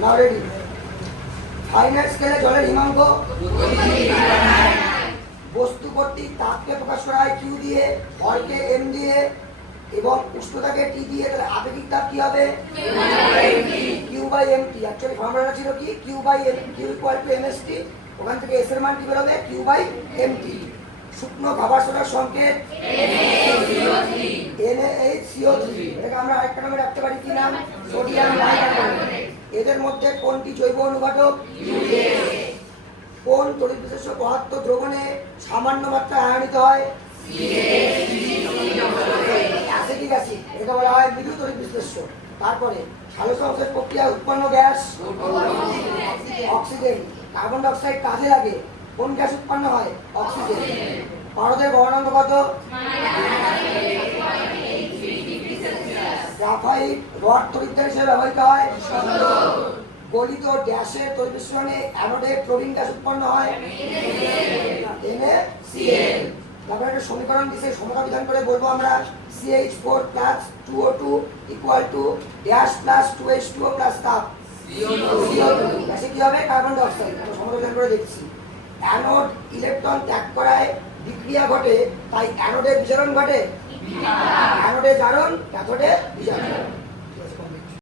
নাও ready. Final স্কেলে জলের হিমাঙ্ক বস্তু কর্তৃক তাপকে প্রকাশ করা হয় কিউ দিয়ে, ভরকে এম দিয়ে এবং উষ্ণতাকে টি দিয়ে। তাহলে আপেক্ষিক তাপ কি হবে? Q by M T. Actually ফর্মুলাটা ছিল কি? Q by M, Q equal to M S T. ওখান থেকে এস এর মান কি বেরোবে? Q by M T. শুকনো খাবার সোডার সংকেত NaHCO3। এটাকে আমরা আরেকটা নামে রাখতে পারি, কি নাম? Sodium bicarbonate. এদের মধ্যে কোনটি জৈব অনুঘটক? কোন তড়িৎ বিশেষ্য পদার্থ দ্রবণে সামান্য মাত্রায় আয়নিত হয়? Acetic acid. এটা বলা হয় মৃদু তড়িৎ বিশেষ্য। তারপরে সালোকসংশ্লেষ প্রক্রিয়ায় উৎপন্ন gas oxygen. Carbon die oxide কাজে লাগে, কোন গ্যাস উৎপন্ন হয়? অক্সিজেন। পারদের গলনাঙ্ক কত? গ্রাফাইট রড তড়িৎদ্বার হিসেবে ব্যবহৃত হয়। গলিত গ্যাসের তড়িৎ মিশ্রণে অ্যানোডে ক্লোরিন গ্যাস উৎপন্ন হয় NaCl। তারপরে একটা সমীকরণ দিছে, সমতা বিধান করে বলবো আমরা CH4 plus 2O2 equal to dash plus 2H2O plus তাপ CO2। গ্যাসে কি হবে? Carbon die oxide. আমরা সমতা বিধান করে দেখছি। অ্যানোড ইলেকট্রন ত্যাগ করায় বিক্রিয়া ঘটে, তাই অ্যানোডে বিজারণ ঘটে। অ্যানোডে জারণ, ক্যাথোডে বিজারণ।